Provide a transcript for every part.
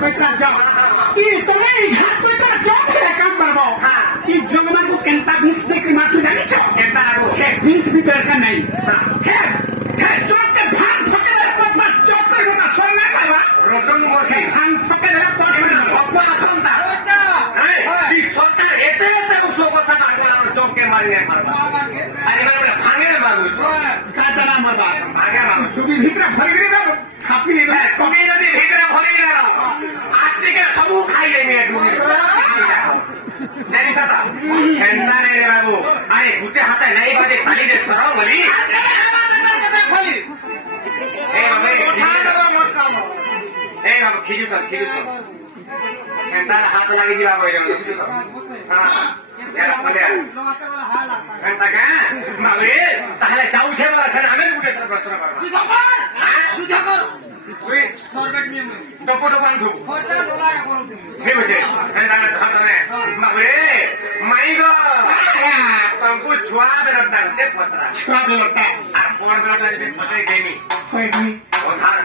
কইতা যাও কি তুমি ঘাস কইতা যাও কাম করবো কি জঙ্গল কেনটা বিষ দেখি মাছু জানিছ কেনটা রাখবো হে বিষ ভিতর কা নাই হে হে চোটে ধান ফকে পাঁচ চোট করে না সর না পাবা রকম বসে ধান ফকে না চোট করে না অপনা আসন্তা এই সরকার এতে এতে কথা না চোখকে মারি না আরে মানে ভাঙে মারু কাটা মজা ভাঙে মারু তুমি ভিতরে ভরে দাও খাপি না তুমি যদি ভিতরে ভরে দাও আজ থেকে সব খাই যাবে তুমি नहीं पता कहना नहीं बाबू अरे गुटे हाथे नहीं बाजे खाली दे करो बोली ए बाबू खिजू तो कहना हाथ लगी जी बाबू ये कहना क्या बाबू ताहले जाऊ छे बड़ा छे हमें गुटे छे प्रश्न करबा तू जाकर ওই সরবেট নিয়ে ডপটো বন্ধু খরচা ডলার করো তুমি ঠিক আছে এন্ডা হাতনে বাবরে মাইগো তমকু ছুয়া বেরটা তে পতরা ছুয়া বেরটা আর কোন বেরটা যদি পতরে গেনি কইনি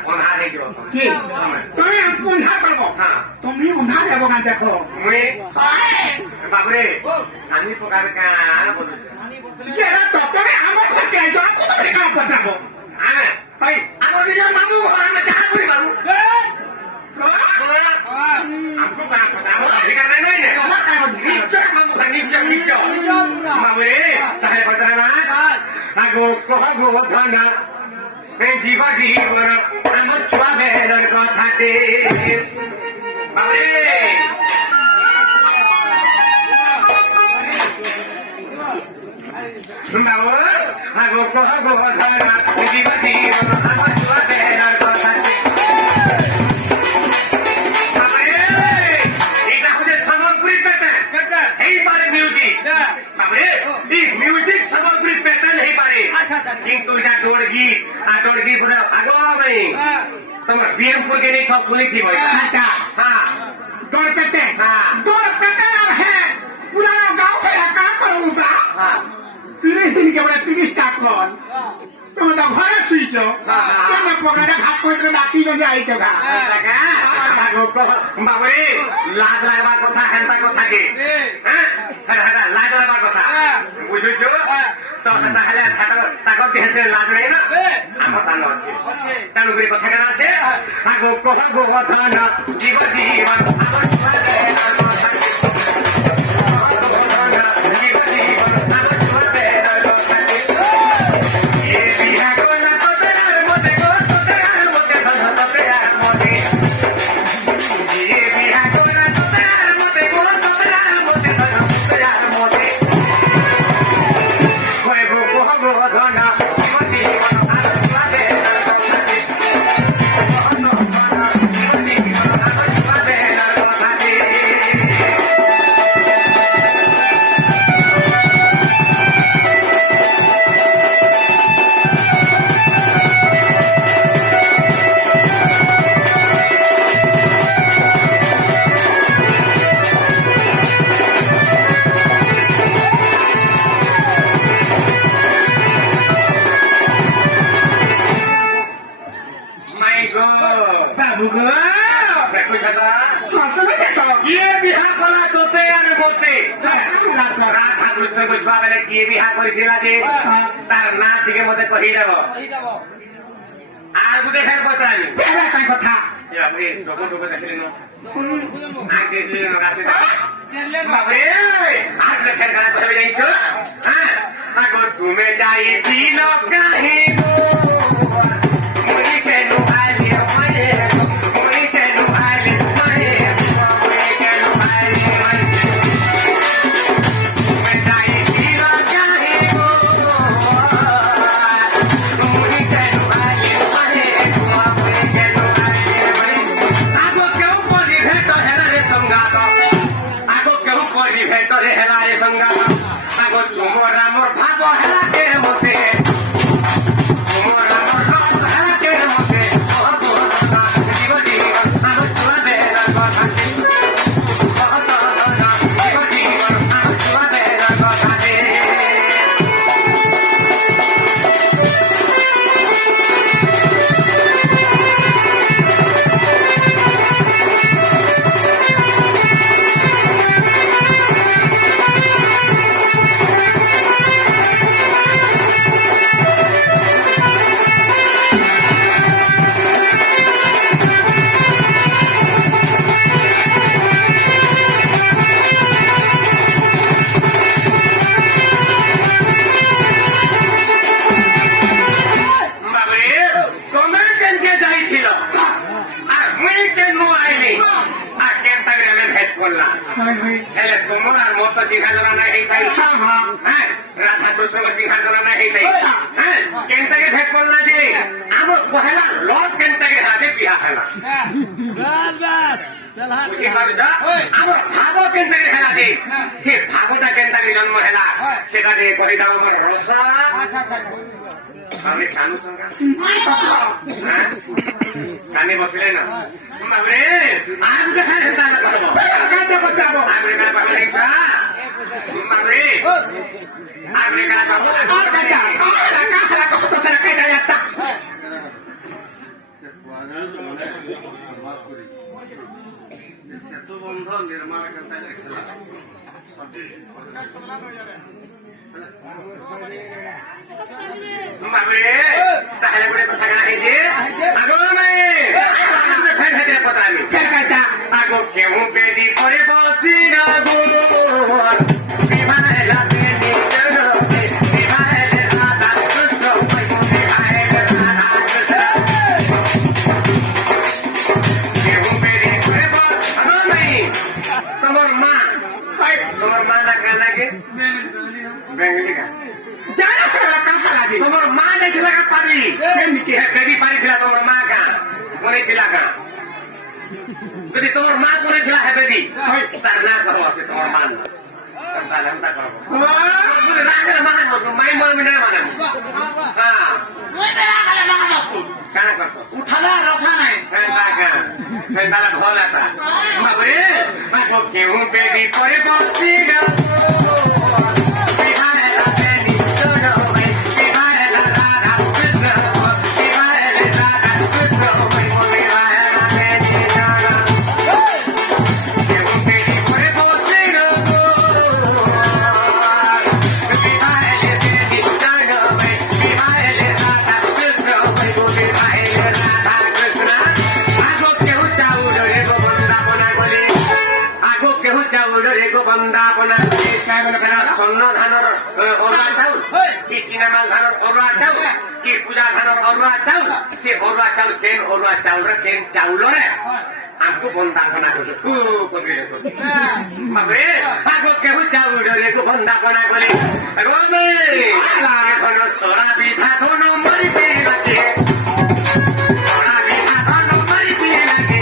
ওনহার হে গো কি তুমি ওনহার করবো হ্যাঁ তুমি ওনহার দেবো না দেখো মুই বাবরে আমি প্রকার কান বলছি আমি বলছি এরা তো তুমি আমার সাথে আইছো তুমি কাজ করছো হ্যাঁ ভাই আমার দিকে মামু আমি দেখা করি বাবু हमको कहा पता है अधिकार नहीं है निश्चय मामू का निश्चय बाबू रे ताहे बताना आगो कोहगो थाना मैं जीवा जीवन हम छुआ बेरन को थाते बाबू रे सुनाओ आगो कोहगो थाना मैं जीवा जीवन हम छुआ बेरन को थाते কিন্তু এটা তোর গীত আর তোর গীত পুরো আগো ভাই তোমার বিএম করে নেই সব শুনে কি ভাই এটা হ্যাঁ তোর পেটে হ্যাঁ তোর পেটে আর হ্যাঁ পুরা গাঁও কে একা করে উঠলা হ্যাঁ 30 দিন কে বলে 30 টাকা লন তুমি তো ঘরে শুইছ তুমি পকেটে হাত করে ডাকি যদি আইছ গা বাবু লাজ লাগবার কথা হেনটা কথা কি হ্যাঁ হ্যাঁ লাজ লাগবার কথা বুঝেছো তাকে দেহে লাজ নেই না আমার তানো আছে তেমন করে কথা কেন আছে আগো কহগো কথা না জীব জীবন किए बिहा करिथिला जे तार ना सिगे मते कहि देबो आ गुटे फेर पत्रानी फेरा काय कथा या रे डबो डबो देखले न आगे जे राते बाबे आज ले फेर गाना कहबे जाइछो हां आगो तुमे जाई दिन काहे मोरी के नो आली ओए मोरी के नो आली ओए मोरी के नो आली ओए तुम राम भाव है के मते ମୁଁ ଆଇଲି ଆଉ କେନ୍ତା କରି ଆମେ ଭେଟ କଲା ହେଲେ ତୁମର ଆଉ ମୋର ତ ଚିହ୍ନା ଜଣା ନାଇଁ ହେଇଥାଇ ରାଧା କୃଷ୍ଣ ଚିହ୍ନା ଜଣା ନାଇଁ ହେଇଥାଇ କେନ୍ତା କରି ଭେଟ କଲା ଯେ ଆମ ପହେଲା ଲସ୍ କେନ୍ତା କରି ହାତେ ବିହା ହେଲା ବୁଝିପାରୁଛ ଆମର ଭାବ କେନ୍ତା କରି ହେଲା ଯେ ସେ ଭାବଟା କେନ୍ତା କରି ଜନ୍ମ ହେଲା ସେଟା ଯେ କହିଥାଉ ମୋର ରସା ଆମେ କାନୁଛନ୍ କାନି ବସିଲେ ନା ବାବରେ ଆଗ ଖାଲି ହିସାବ କରବ କାଟେ ବଚାବ ଆଗରେ କାଳେ ପାଖରେ ଇଚ୍ଛା ବାବରେ ଆଗରେ କାଳେ ପାଖ କାହା କତ ସାରା କାଇଟା ଯାତ୍ତା ସେତୁ ବନ୍ଧ ନିର୍ମାଣ କେନ୍ତା ହେଲା ବାବରେ ତାହେଲେ ଗୋଟେ କଥା କାଣା ହେଇଛି ଆଗ ଫେର ହେତେ ପଚାରିଲି ଫେର କାଇଟା ଆଗ କେଉଁ ବେଦି ପରେ ବସି ବିବାହ ହେଲା ବେଦି ବିବାହ ହେଲା ରାଧା କୃଷ୍ଣ ବିବାହ ହେଲା ରାଧା କୃଷ୍ଣ କେଉଁ ବେଦି ପରେ ବସ ନାଇଁ তোমার মা না কেন লাগে বেঙ্গলি কা জানা করা কাঁচা লাগে তোমার মা দেখছিল কা পারি কেমনি বেদি পারিছিল তোমার মা কা মনে ছিল কা যদি তোমার মা করেছিল হে বেদি তার না করো আছে তোমার মা তাহলে আমরা করব বলে রাগলে মাহান মাই মর মিনা মানে হ্যাঁ ওই রাগলে মাহান কেন করছো উঠালা রখা নাই তাহলে ভল আছে বাবরে বাবু কেউ বেদি পরে বসি গা স্বর্ণ ধানের অরুয়া চাউল কি কিনামাল ধানের অরুয়া চাউল কি পূজা ধানের অরুয়া চাউল সে অরুয়া চাউল কেন অরুয়া চাউল কেন চাউলরে ଆମକୁ ବନ୍ଦାପନା କଲୁ ବାପରେ ତାକୁ କେଉଁ ଚାଉଳରେ ବନ୍ଦାପନା କଲେ ସରା ପିଠା ଧନ ମରି ଲାଗେ ସରା ପିଠା ଧନ ମରି ଲାଗେ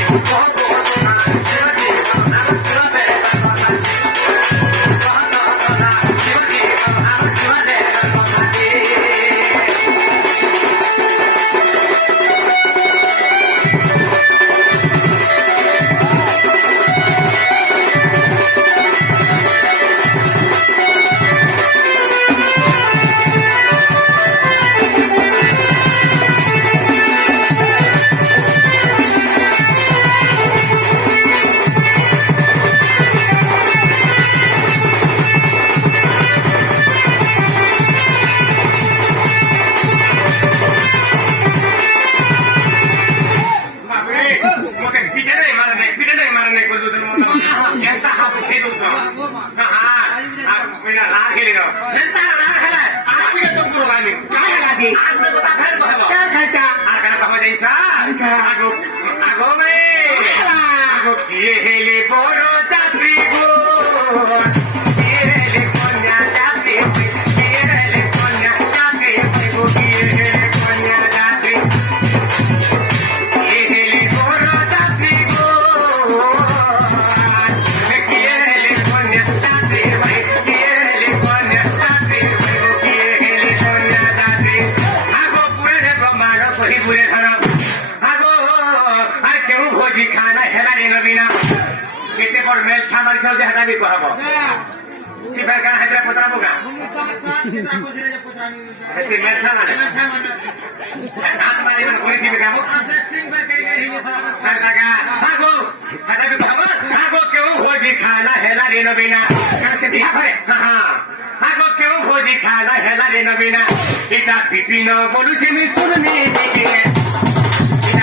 বিপিন বলুছি শুনে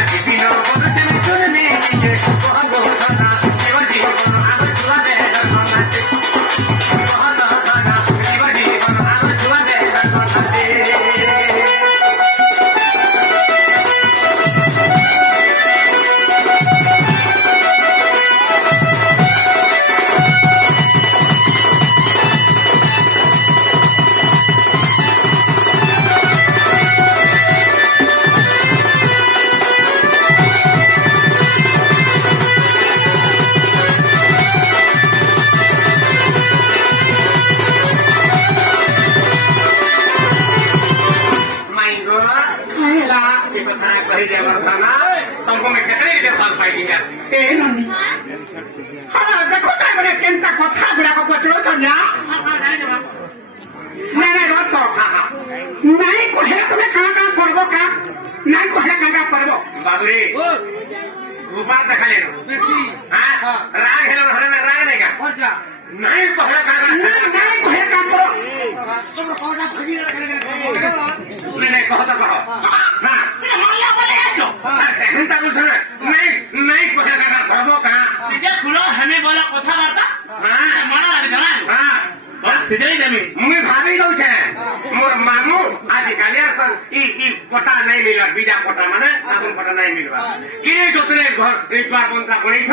বিপিন বলুছি শুনে হ্যাঁ দেখো তারপরে কেনটা কথা গুড়াক পচড়ছ না না না রত নাই কহে তুমি কাঁ কাঁ করবো কা নাই কহে কাঁ কাঁ করবো বাবরে রূপা দেখালে হ্যাঁ রাগ হেলো হলে না রাগ নেই নাই কহলে কাকা নাই কহে কাঁ করো নাই কহ তো কহ হ্যাঁ মায়া বলে আছো এখন তা বলছো না নাই নাই কহলে কাকা করবো কা যে খুলো হেমে বলা কথাবার্তা হ্যাঁ মনে লাগে না হ্যাঁ সেটাই যাবি মুই ভাবি দઉં মোর মামু আজিকালি আর ই পটা নাই মিলার বিজা পটা মানে আগুন পটা নাই মিলবা কি যতনে ঘর এই পারবন্তা বনেছ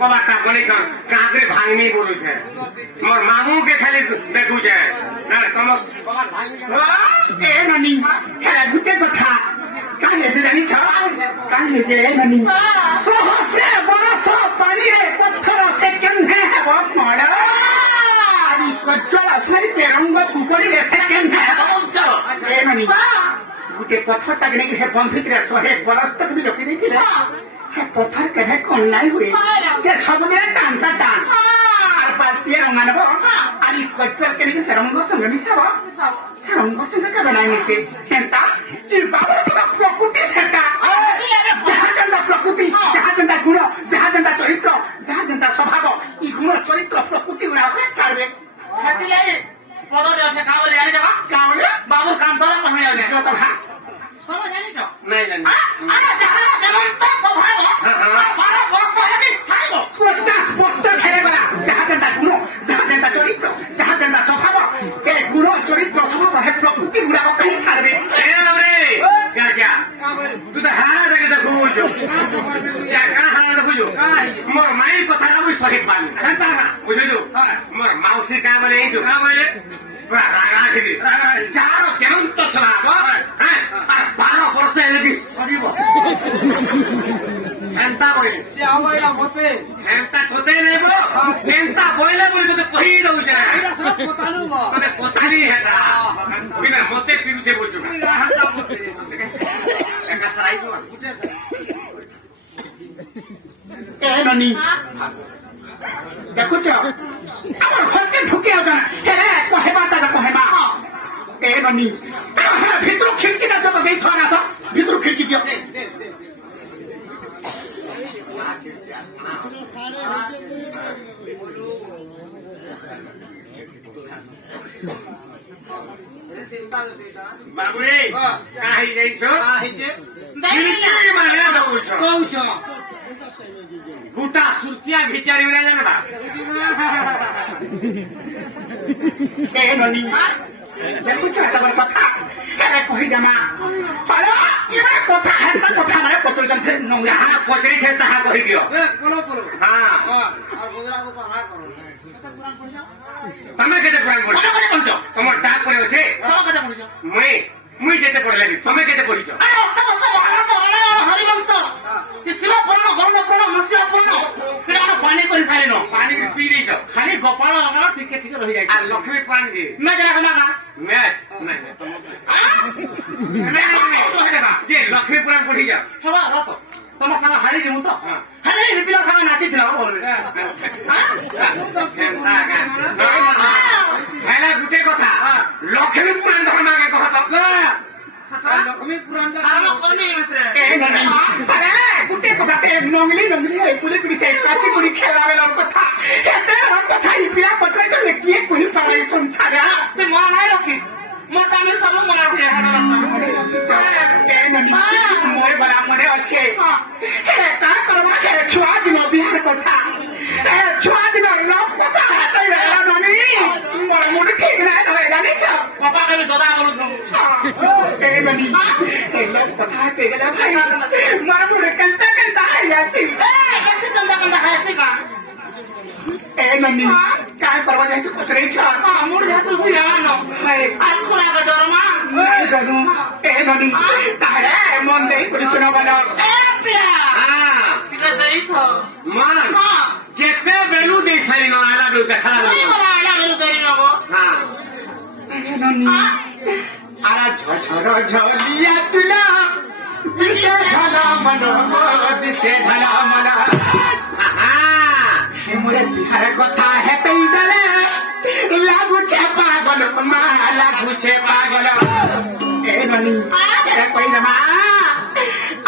কবাটা বনেছ কাঁচে ভাঙনি বলুছে মোর মামুকে খালি দেখুছে না তোমার কবার ভাঙনি এ নানি হ্যাঁ দুটো কথা কানে যে জানিছ কানে যে নানি সহস্রে বরস পানিরে পথর সে কেমনে হব মড় আদি কজ্জল আসলে পেরঙ্গ পুকুরিরে সে কেমনে হব এ নানি গোটে পথরটাকে নেকি হে বন্ধিতরে 100 বরস তক বি রখি ଦେଇଥିଲେ হে পথর কেহে কোন নাই হুଏ সে ସବୁବେଳେ টানটা টান আর পাতিয়ে মানব আদি কজ্জল কে নেকি সরঙ্গ সঙ্গে মিশাব সরঙ্গ সঙ্গে কেবে নাই মিশে হেন্তা ই বাবা তো প্রকৃতি সেটা যাহা যেন্তা প্রকৃতি যাহা যেন্তা গুণ যাহা যেন্তা চরিত্র যাহা যেন্তা স্বভাব ই গুণ চরিত্র প্রকৃতি গুণা ছাড়বে হেতিলাই পদরে আছে কাউলে আরে যাবা কাউলে বাবুর কাম ধরে কমে যাবে যত হা সব জানিছ নাই নাই আরে যাহা যেমন তো স্বভাব বাবা বক্ত হেতি ছাড়ব 50 বক্ত খেলে গলা যাহা যেন্তা গুণ যাহা যেন্তা চরিত্র যাহা যেন্তা স্বভাব এ গুণ চরিত্র স্বভাব হে প্রকৃতি গুণা কই ছাড়বে এ রে क्या क्या तू तो हारा देखे तो खूब क्या कहाँ हारा तो खूब मोर माई को थारा भी सही पानी हंता ना बुझे जो मोर माउसी क्या बोले ये जो क्या बोले रागा थी चारों केमन तो सुना हैं बारह वर्ष है लेकिन अभी वो हंता बोले क्या बोला मते हंता खोते नहीं वो हंता बोले बोले तो कहीं दो जाए एटा सब बतानु गो तो पता नहीं है ता बिना मोते फिर से बोल चुका हाता मते একটা সাইজ না এ নানি দেখুছ আমার ঘরকে ঢুকে আও না হে কহেবা তা কহেবা এ নানি ভিতর খিড়কিটা যত দেই থা না ভিতর খিড়কি দিও বাবু রে কাহি যাইছো আহিছে কি মানে দউছ কউছ গোটা সুরসিয়া ভিচারি না জানবা এ নানি দেখুছ তোমার কথা এ কহি জামা পারা এরা কথা হেসা কথা মানে পতল জানছে নোংরা যাহা পচেছে তাহা কহি দিও এ কোলো কোলো হ্যাঁ আর গোজরা को पढ़ा करो તમે কেতে কোরআন পড়ছ কথা কথা বলছো তোমার ডাক পড়ে আছে কথা কথা বলছো মুই যেতে পড়ে লাগি তুমি কেতে পড়িছ আরে হরিবংশ শিল পূর্ণ গৌণ পূর্ণ মৎস্য পূর্ণ এটা পানি করে খাইল পানি পি দিছ খালি গোপাল লাগানো ঠিক ঠিক রহি যাই আর লক্ষ্মী প্রাণ দি মেজরা কমা ম্যাচ নাই যে লক্ষ্মী পুরাণ পড়ি যাও সবা রত তোমার কাছে হারি দিমু তো হ্যাঁ। হারি বিপিলা খাওয়া নাচিছিল বলবে হেলা গুটে কথা লক্ষ্মী পুরাণ যখন মাগে কথা লক্ষ্মী পুরাণ এ নানি আরে গুটে কথা সে নংলি নংলি এই পুলি পুলি সে কাছি করি খেলা বেলার কথা এতে আমার কথা ইপিলা পত্র চলে কি কই পারাই সংসারে তুই মনে নাই রাখি মতানি সব মনে রাখি এ নানি মোর বড় মনে আছে এ তা করবা কে ছুয়া দিন বিহার কথা এ ছুয়া দিন লোক কথা তাই রে নানি মোর মনে ঠিক না হয় জানিস বাবা কই দাদা বলু এ নানি এ লোক কথা কে গেলা ভাই মোর মনে কান্তা কান্তা আইয়াছি এ কাছে কান্তা কান্তা খাইছি কা এ নানি काय परवा जायचं कुत्रेच्या मूड घातू फिरानो आज कोणाला डरमा नाही डरू ए ननी काय रे मन देई तुझी सुना बना ए पिया तिला देई थो মান যেতে বেলু দেই খালি না আলা বেলু দেখা তুমি বলা আলা বেলু দেই নগো হ্যাঁ এ ননি আলা ঝঝর ঝলিয়া চুলা দিশে ঝলা মন দিশে ঝলা মন हर कथा है तई दले लागू छे पागल मा लागू छे पागल ए ननी ए कोई ना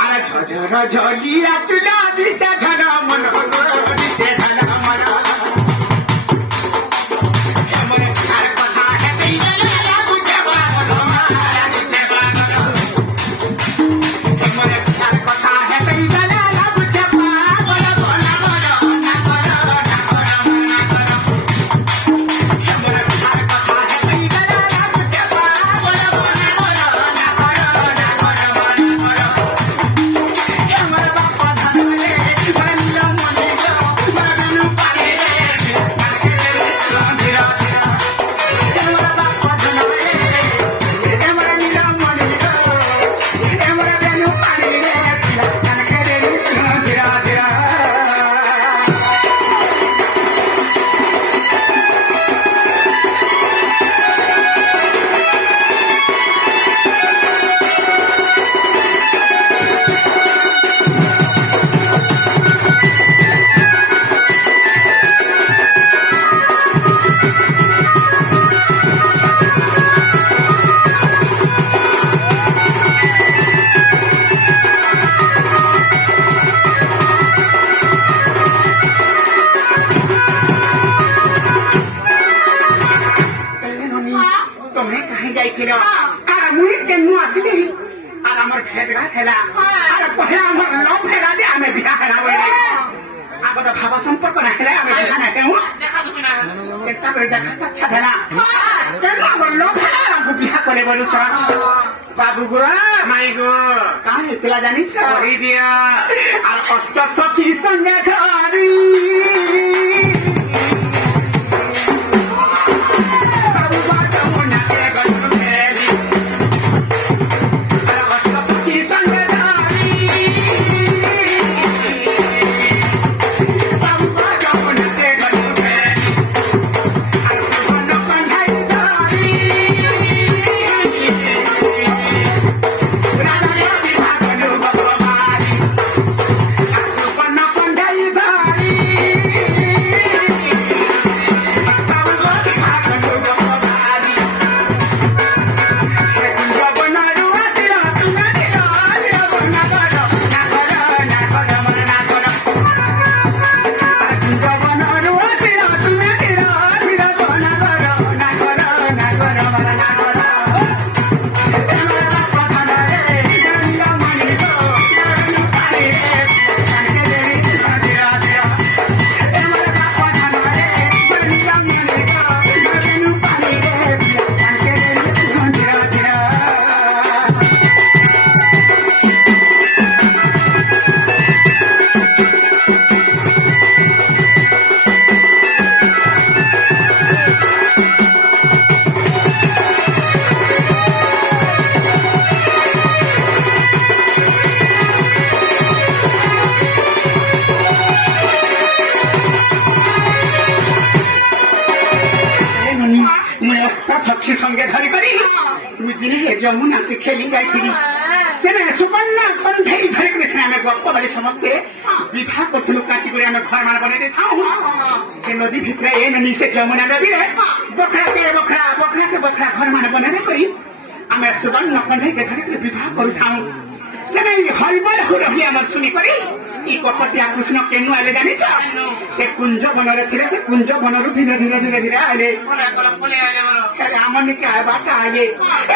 अरे झझर झलिया चुला दिसे झल मन दिसे झल मन हमरे हर कथा है तई दले लागू छे पागल मा लागू छे पागल हमरे हर कथा है तई दले लागू छे पागल बोला बोला ना बोला ना बोला ना बोला हमरे हर कथा है तई दले लागू छे पागल बोला बोला ना बोला ना बोला हमरे बापा धनले बंद मने गो बरनु पाले धीरा हमरे बापा धनले हमरे नीला मने गो हमरे बरनु पाले धीरा धीरा तुम्हें कहीं जाई फिर आर मुई केनु आसिली आर हमर भेदगा खेला आर पहला हमर लव फेगा दे हमें बियाह करावे आगो तो भाव संपर्क ना खेला हमें बियाह ना केनु দেখা তুমি না एकटा बेर देखा अच्छा भेला केनु हमर लव फेगा हमको बियाह करे बोलु छ बाबू गो माई गो काहे हेतला जानी छ कहि दिया आर अष्ट सखी संगे धारी सखी संगे धरी करी मुझे जमुना के खेली जाती सेने सुकन्या कंठे धरी कृष्ण में गप बड़ी समझते विवाह को काची गुड़िया में घर मान बने था से नदी भितर ए ननी से जमुना नदी रे बखरा के बखरा घर मान बने करी आमे सुकन्या कंठे के धरी विवाह करू थाऊ सेने हरिबल हो रही हमर सुनी करी ई कपटिया कृष्ण केनु आले जानी छ से कुंज बनरे थिले से कुंज बनरु धीरे आले अरे हमन के आए बाटा आले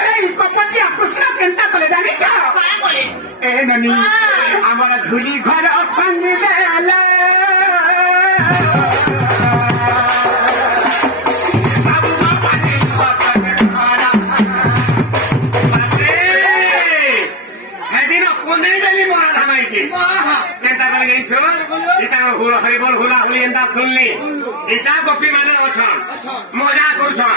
अरे ई कपटिया कृष्ण केनता कले जानी छ ए ननी हमरा धुली घर अपन देला बाबू बाबा ने खाना हरिबल हुला हुली एंता सुनली इटा गोपी माने अछन मजा करछन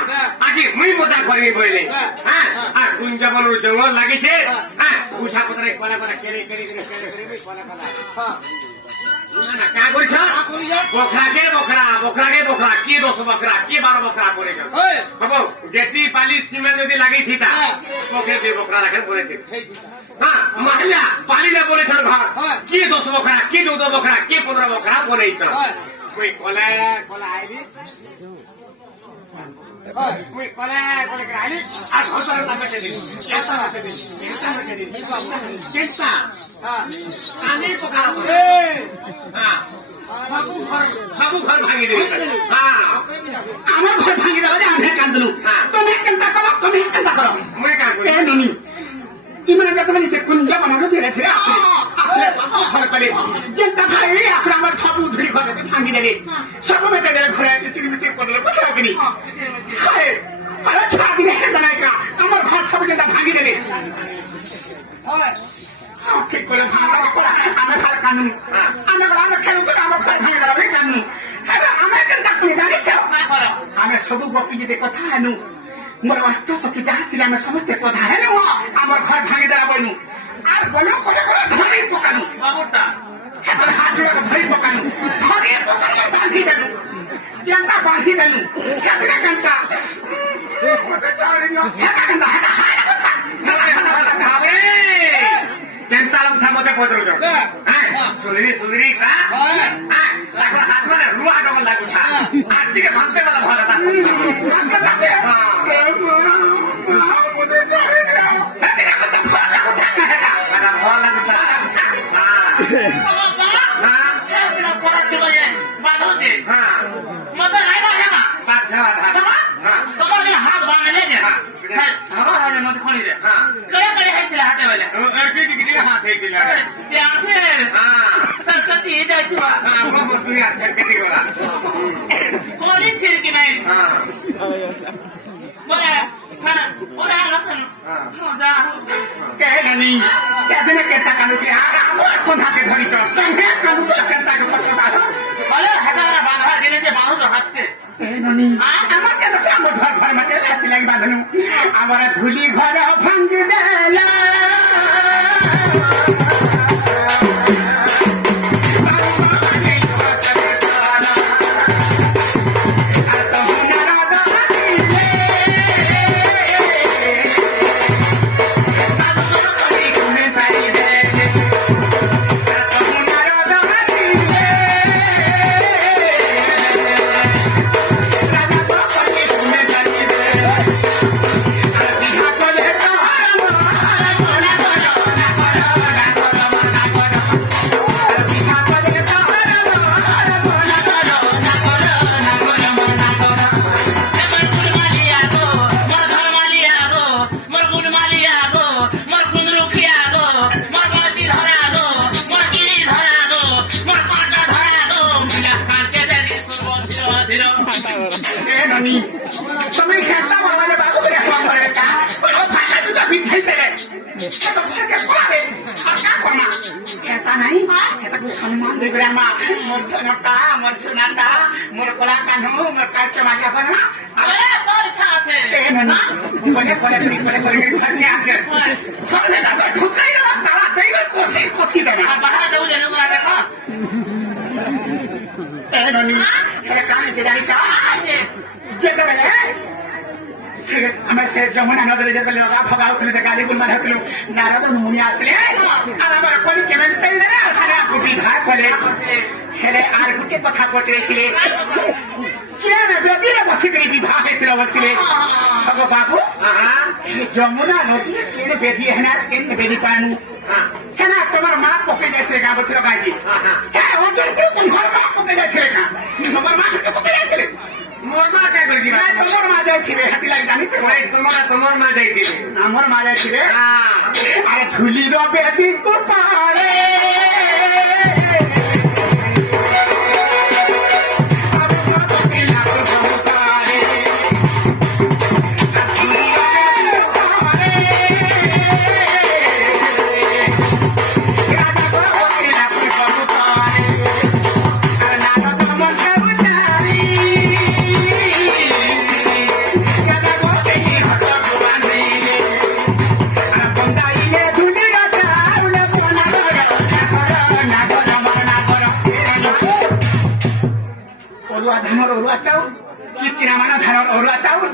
आजि मुई मजा करबी बोले हां आ कुंज बनरु जंगल लागि छे हां उठा पत्रे कोला कोला केरे कोला कोला हां ना का करछ बोखरा के की 10 बकरा की 12 बकरा पड़ेगा बाबू जेती पाली सीमेंट যদি লাগি থিতা ওকে দে বকরা রাখে পড়ে দে हां महिला पाली ना बोले छन घर की 10 बकरा की 14 बकरा की 15 बकरा बोले छ कोई कोले कोला आईली कोई कोले कोले आईली आ होतर ना के दिन केता ना के दिन केता आनी पका हां बाबू घर भांगी दे हां আমার ঘর ভাঙি দাও যে আমি কান্দলু তুমি চিন্তা করো मैं का এ ননি ইমান যা তুমি সে কোন জায়গা মানুষ ধরে ধরে আসলে ঘর করে চিন্তা ভাই আসলে আমার ঠাকু ধরি ঘরে ভাঙি দেবে সব মেটে গেলে ঘরে চিনি মিচি করলে বুঝাও কিনি হায় আরে ছাড় দিনে হেন্দা নাইকা আমার ঘর সব চিন্তা ভাঙি দেবে ঠিক করে ভাঙা আমার ভালো কানুন আমার খেলো করে আমার ঘর ভাঙি দেবে কানুন আমার চিন্তা তুমি জানিছ আমি সবু গপি যে কথা আনু মোর অষ্ট সখী যাহা ছিল আমি সমস্ত কথা হেনু আমার ঘর ভাঙি দেওয়া বইনু আর গলো করে করে ধরে পকানু বাবুটা হেতর হাত জোড়ে ধরে পকানু ধরে পকানু বাঁধি দেলু চিন্তা বাঁধি দেলু কেতনে কান্তা ওটা চাওড়ি নিও হেতা কান্তা হেতা হায় কথা अबे केता लम था मते पदरो जो सुंदरी का लागला हाथ में रुआ डबल लागु था आज के भागते वाला भरा था আমার ধুলি ঘর ভাঙ্গি দেলা তুমি খেতা বাবালে বাবু রে করে কা ও ভাষা তুই পিঠাই চলে তো কে পারে আকা কমা খেতা নাই খেতা কো সম্মান দেবে আমা মোর ধনটা মোর সোনাটা মোর কলা কানু মোর কাচ মাকা পানা আরে তোর ইচ্ছা আছে এ না বলে থাকি আগে সরে দাদা ঢুকাই না তালা দেই কোসি দেবে বাহারা দেউ যেন করে দেখো এ ননি এ কানে কে জানি চা যেতে বেলে আমার সে যমুনা নদীরে যেতে বেলে লগা ফগা উঠলে গালি গুলমান হতলু নারদ মুনি আসলে আর আমার কোন কেমন তাই না আসলে আপু বিধা করে হেলে আর গুটে কথা পটরেছিলে কেনে বেদিরে বসি করে বিবাহ হয়েছিল বলছিলে তব বাবু যমুনা নদী কেনে বেদি হেনা কেনে বেদি পানু কেনা তোমার মা পকে যাচ্ছে গা বছর গাইছি হ্যাঁ ওদের কোন ঘর মা পকে যাচ্ছে না তোমার মা পকে যাচ্ছে মোর মা কাই করে দিবা তোমার মা যাইছিলে হাতি লাগি জানি তো ওই তোমার মা যাইছিলে আমার মা যাইছিলে আরে ঝুলি র বেদি কো পারে ধানৰ অৰুৱা চাউল চিচিনা মানৰ ধানৰ অৰুৱা চাউল